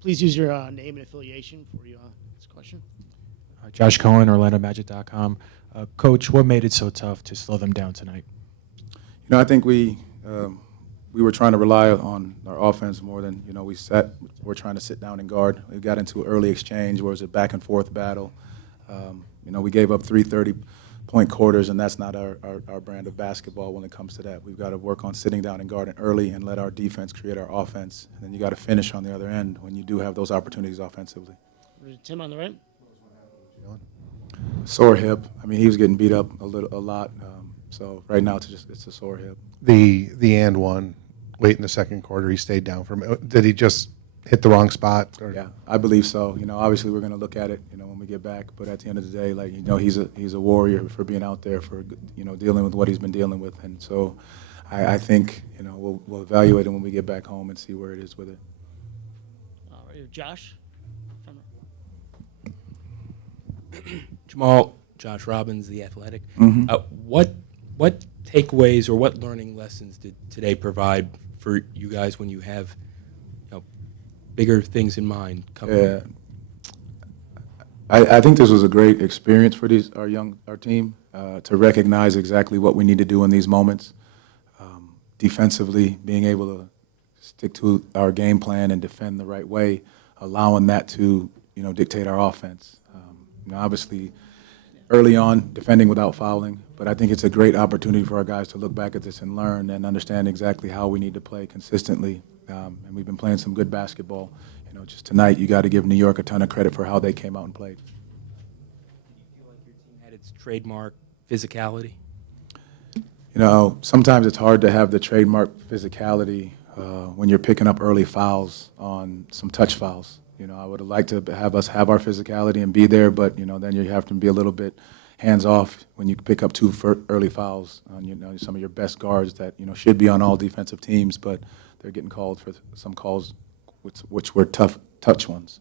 Please use your name and affiliation for your this question. Josh Cohen, OrlandoMagic.com. Coach, what made it so tough to slow them down tonight? I think we were trying to rely on our offense more than we're trying to sit down and guard. We got into an early exchange where it was a back and forth battle. We gave up 3 30-point quarters, and that's not our brand of basketball when it comes to that. We've got to work on sitting down and guarding early and let our defense create our offense. And then you got to finish on the other end when you do have those opportunities offensively. Tim on the right. Sore hip. I mean, he was getting beat up a lot. So right now it's a sore hip. The and one late in the second quarter, he stayed down from. Did he just hit the wrong spot? Or? Yeah, I believe so. Obviously we're going to look at it, when we get back. But at the end of the day, he's a warrior for being out there for dealing with what he's been dealing with. And so I think we'll evaluate it when we get back home and see where it is with it. All right, Josh. Jamal, Josh Robbins, The Athletic. Mm-hmm. What takeaways or what learning lessons did today provide for you guys when you have bigger things in mind coming? Yeah, I think this was a great experience for our team to recognize exactly what we need to do in these moments. Defensively, being able to stick to our game plan and defend the right way, allowing that to dictate our offense. Obviously, early on, defending without fouling, but I think it's a great opportunity for our guys to look back at this and learn and understand exactly how we need to play consistently. And we've been playing some good basketball. Just tonight, you got to give New York a ton of credit for how they came out and played. Did you feel like your team had its trademark physicality? Sometimes it's hard to have the trademark physicality when you're picking up early fouls on some touch fouls. I would have liked to have us have our physicality and be there, but then you have to be a little bit hands off when you pick up 2 early fouls on some of your best guards that should be on all defensive teams, but they're getting called for some calls which were tough touch ones.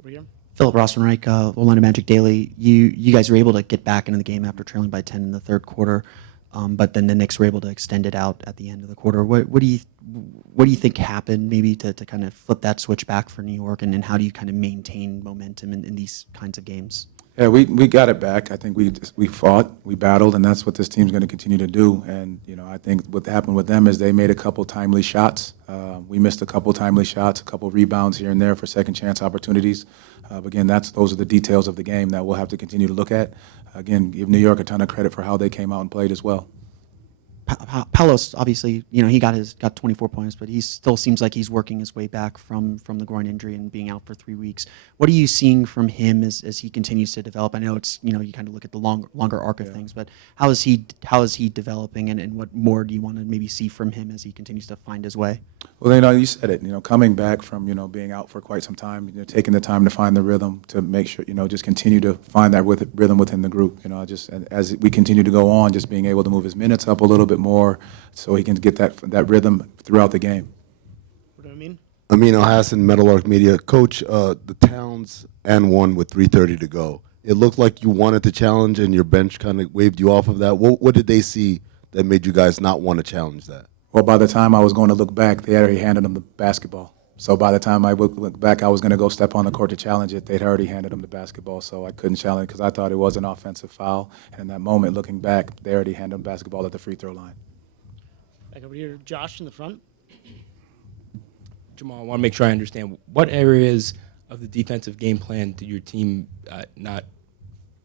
Over here. Philip Rossman-Reich, Orlando Magic Daily. You guys were able to get back into the game after trailing by 10 in the third quarter, but then the Knicks were able to extend it out at the end of the quarter. What do you think happened maybe to kind of flip that switch back for New York, and how do you kind of maintain momentum in these kinds of games? Yeah, we got it back. I think we fought, we battled, and that's what this team's going to continue to do. And I think what happened with them is they made a couple timely shots. We missed a couple timely shots, a couple rebounds here and there for second chance opportunities. Again, those are the details of the game that we'll have to continue to look at. Again, give New York a ton of credit for how they came out and played as well. Paolo's obviously, he got 24 points, but he still seems like he's working his way back from the groin injury and being out for 3 weeks. What are you seeing from him as he continues to develop? I know it's you kind of look at the longer arc of things, but how is he developing, and what more do you want to maybe see from him as he continues to find his way? Well, you said it. Coming back from being out for quite some time, taking the time to find the rhythm to make sure just continue to find that rhythm within the group. Just as we continue to go on, just being able to move his minutes up a little bit more, so he can get that rhythm throughout the game. What do I mean? Amin Al-Hassan, Meadowlark Media. Coach, the Towns and one with 3:30 to go. It looked like you wanted to challenge, and your bench kind of waved you off of that. What did they see that made you guys not want to challenge that? Well, by the time I was going to look back, they had already handed him the basketball. So by the time I would look back, I was going to go step on the court to challenge it. They'd already handed him the basketball, so I couldn't challenge because I thought it was an offensive foul. And in that moment, looking back, they already handed him the basketball at the free throw line. Back over here, Josh in the front. Jamal, I want to make sure I understand. What areas of the defensive game plan did your team not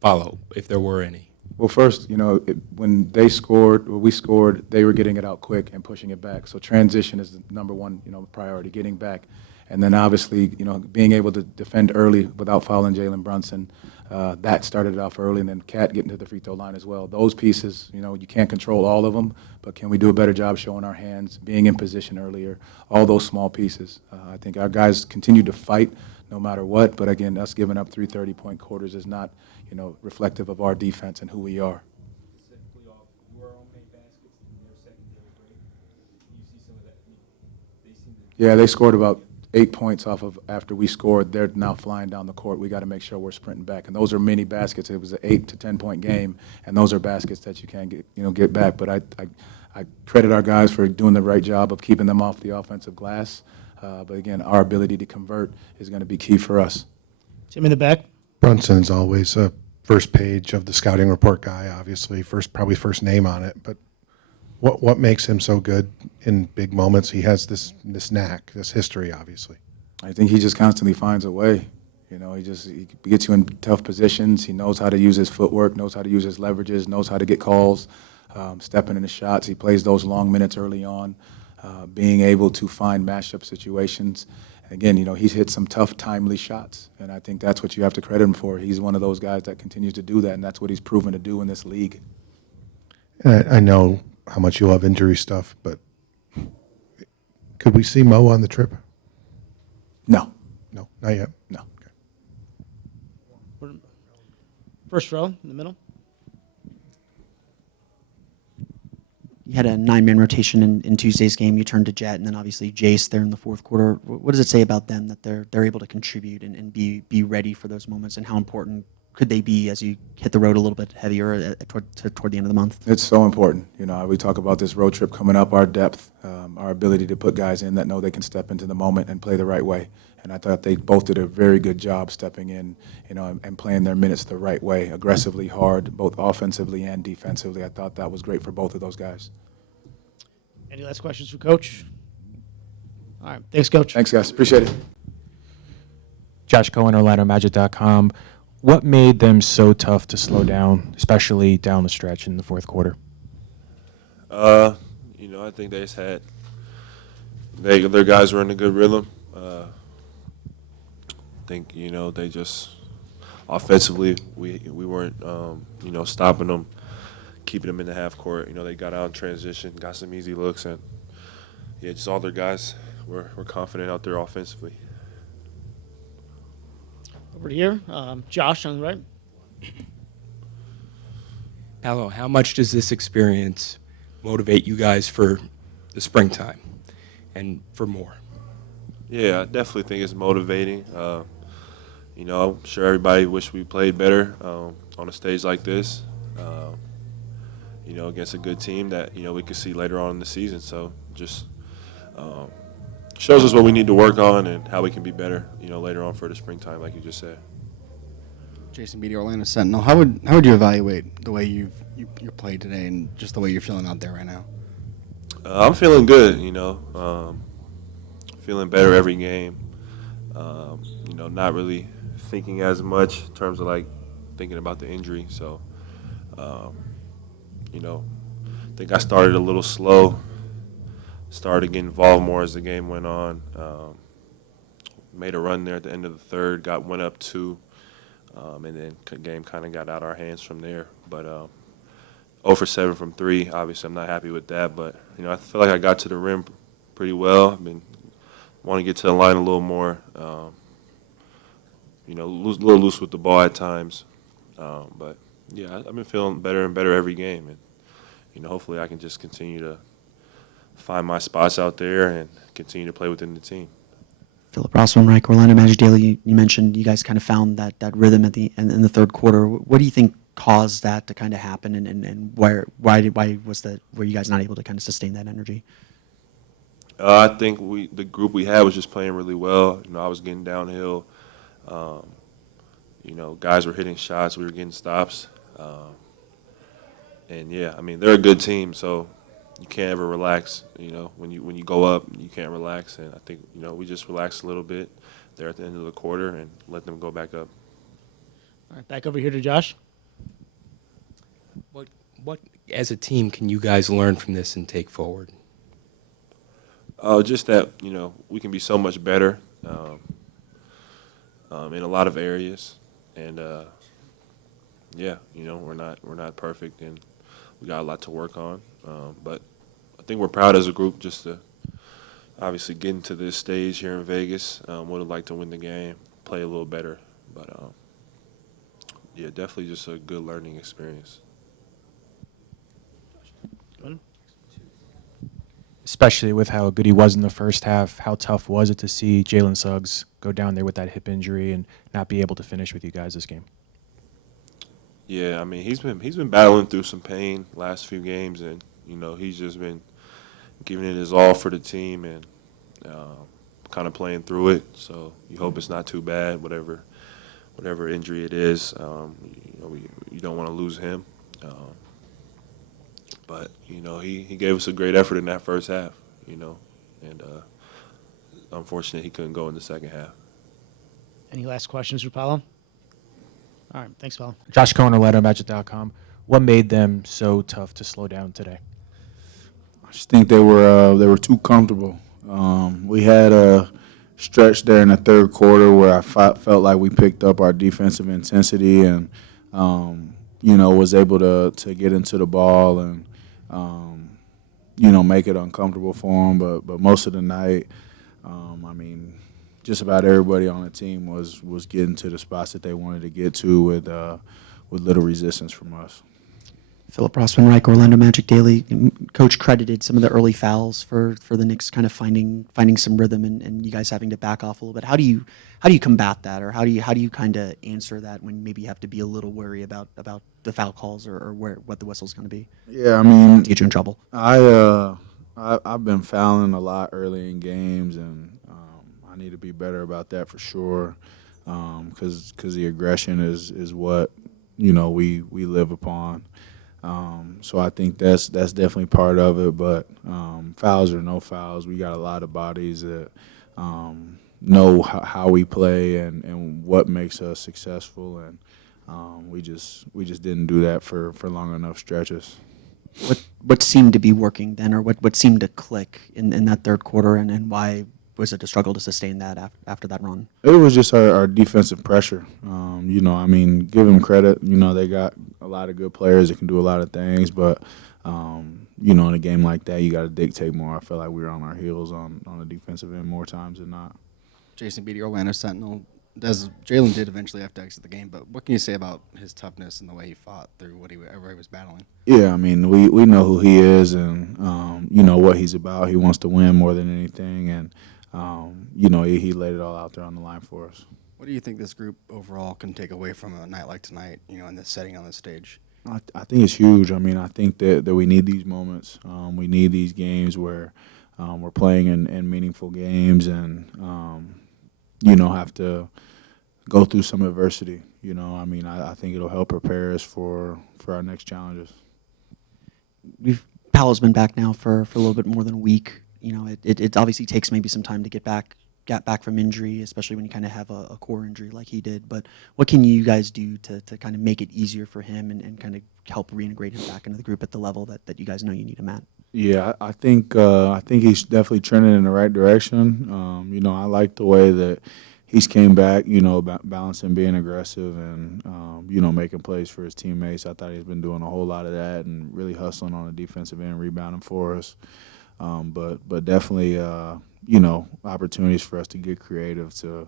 follow, if there were any? Well, first, when we scored, they were getting it out quick and pushing it back. So transition is the number one, priority, getting back. And then obviously, being able to defend early without fouling Jalen Brunson, that started it off early. And then Cat getting to the free throw line as well. Those pieces, you can't control all of them, but can we do a better job showing our hands, being in position earlier, all those small pieces. I think our guys continue to fight no matter what. But again, us giving up 3 30-point quarters is not, reflective of our defense and who we are. Specifically off your own made baskets in their secondary break. You see some of that? They seem to. Yeah, they scored about 8 points off of after we scored. They're now flying down the court. We got to make sure we're sprinting back. And those are mini baskets. It was an 8 to 10-point game, and those are baskets that you can't get back. But I credit our guys for doing the right job of keeping them off the offensive glass. But again, our ability to convert is going to be key for us. Tim in the back. Brunson's always a first page of the scouting report guy, obviously, probably first name on it. But what makes him so good in big moments? He has this knack, this history, obviously. I think he just constantly finds a way. You know, he gets you in tough positions. He knows how to use his footwork, knows how to use his leverages, knows how to get calls, stepping into shots. He plays those long minutes early on, being able to find matchup situations. Again, you know, he's hit some tough, timely shots, and I think that's what you have to credit him for. He's one of those guys that continues to do that, and that's what he's proven to do in this league. And I know how much you love injury stuff, but could we see Mo on the trip? No, No, not yet. no. First row in the middle. You had a 9-man rotation in Tuesday's game. You turned to Jet, and then obviously Jace there in the fourth quarter. What does it say about them that they're able to contribute and be ready for those moments? And how important could they be as you hit the road a little bit heavier toward the end of the month? It's so important. You know, we talk about this road trip coming up, our depth, our ability to put guys in that know they can step into the moment and play the right way. And I thought they both did a very good job stepping in, you know, and playing their minutes the right way, aggressively, hard, both offensively and defensively. I thought that was great for both of those guys. Any last questions for Coach? All right. Thanks, Coach. Thanks, guys. Appreciate it. Josh Cohen, OrlandoMagic.com. What made them so tough to slow down, especially down the stretch in the fourth quarter? You know, I think they just had their guys were in a good rhythm. I think, you know, they just offensively we weren't you know, stopping them, keeping them in the half court. You know, they got out in transition, got some easy looks, and yeah, just all their guys were confident out there offensively. Over here, Josh on the right. Paolo, how much does this experience motivate you guys for the springtime and for more? Yeah, I definitely think it's motivating. You know, I'm sure everybody wish we played better on a stage like this. You know, against a good team that, you know, we could see later on in the season. So just shows us what we need to work on and how we can be better, you know, later on for the springtime, like you just said. Jason Beatty, Orlando Sentinel. How would you evaluate the way you played today and just the way you're feeling out there right now? I'm feeling good, you know, feeling better every game. You know, not really thinking as much in terms of like thinking about the injury. So, you know, I think I started a little slow. Started getting involved more as the game went on. Made a run there at the end of the third. Went up 2, and then the game kind of got out of our hands from there. But 0 for 7 from 3. Obviously, I'm not happy with that. But you know, I feel like I got to the rim pretty well. Want to get to the line a little more. You know, a little loose with the ball at times. But yeah, I've been feeling better and better every game, and you know, hopefully I can just continue to find my spots out there and continue to play within the team. Philip Rossman-Reich, Orlando Magic Daily, you mentioned you guys kind of found that rhythm at the in the third quarter. What do you think caused that to kind of happen, and why was that? Were you guys not able to kind of sustain that energy? I think the group we had was just playing really well. You know, I was getting downhill. You know, guys were hitting shots. We were getting stops. And yeah, I mean, they're a good team, so you can't ever relax. You know, when you go up, you can't relax. And I think, you know, we just relaxed a little bit there at the end of the quarter and let them go back up. All right, back over here to Josh. What as a team can you guys learn from this and take forward? Just that, you know, we can be so much better in a lot of areas, and yeah, you know, we're not perfect, and we got a lot to work on. But I think we're proud as a group just to obviously get into this stage here in Vegas. Would have liked to win the game, play a little better, but yeah, definitely just a good learning experience. Especially with how good he was in the first half, how tough was it to see Jalen Suggs go down there with that hip injury and not be able to finish with you guys this game? Yeah, I mean, he's been battling through some pain last few games, and you know, he's just been giving it his all for the team, and kind of playing through it. So you hope it's not too bad, whatever injury it is. You don't want to lose him. But, he gave us a great effort in that first half, and unfortunately he couldn't go in the second half. Any last questions for Paolo? All right, thanks, Paolo. Josh Cohen, OrlandoMagic.com. What made them so tough to slow down today? I just think they were too comfortable. We had a stretch there in the third quarter where I felt like we picked up our defensive intensity and was able to get into the ball and make it uncomfortable for them. But most of the night, just about everybody on the team was getting to the spots that they wanted to get to with little resistance from us. Philip Rossman-Reich, Orlando Magic Daily. Coach credited some of the early fouls for the Knicks kind of finding some rhythm and you guys having to back off a little bit. How do you combat that, or how do you kind of answer that when maybe you have to be a little wary about the foul calls or what the whistle's going to be? Yeah, To get you in trouble. I've been fouling a lot early in games, and I need to be better about that for sure, because the aggression is what we live upon. So I think that's definitely part of it. But fouls or no fouls, we got a lot of bodies that know how we play and what makes us successful, and we just didn't do that for long enough stretches. What seemed to be working then, or what seemed to click in that third quarter, and why was it a struggle to sustain that after that run? It was just our defensive pressure. Give them credit. They got a lot of good players that can do a lot of things, but in a game like that, you got to dictate more. I felt like we were on our heels on the defensive end more times than not. Jason Beatty, Orlando Sentinel. Jalen did eventually have to exit the game, but what can you say about his toughness and the way he fought through whatever he was battling? Yeah, we know who he is and what he's about. He wants to win more than anything, and he laid it all out there on the line for us. What do you think this group overall can take away from a night like tonight, in this setting on this stage? I think it's huge. I think that we need these moments. We need these games where we're playing in meaningful games and, have to go through some adversity. I think it'll help prepare us for our next challenges. Paolo's been back now for a little bit more than a week. It obviously takes maybe some time to get back from injury, especially when you kind of have a core injury like he did. But what can you guys do to kind of make it easier for him and kind of help reintegrate him back into the group at the level that you guys know you need him at? Yeah, I think he's definitely trending in the right direction. I like the way that he's came back, balancing being aggressive and, making plays for his teammates. I thought he's been doing a whole lot of that and really hustling on the defensive end, rebounding for us. But definitely, opportunities for us to get creative to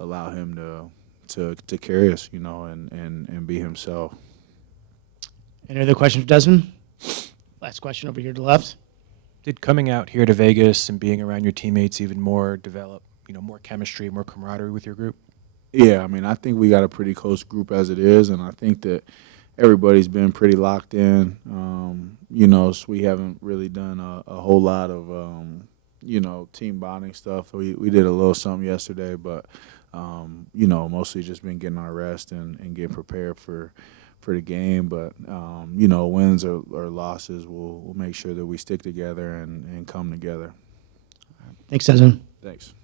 allow him to carry us, and be himself. Any other questions for Desmond? Last question over here to the left. Did coming out here to Vegas and being around your teammates even more develop, more chemistry, more camaraderie with your group? Yeah, I think we got a pretty close group as it is, and I think that everybody's been pretty locked in. So we haven't really done a whole lot of, team bonding stuff. We did a little something yesterday, but, mostly just been getting our rest and getting prepared for the game. But, wins or losses, we'll make sure that we stick together and come together. Thanks, Desmond. Thanks.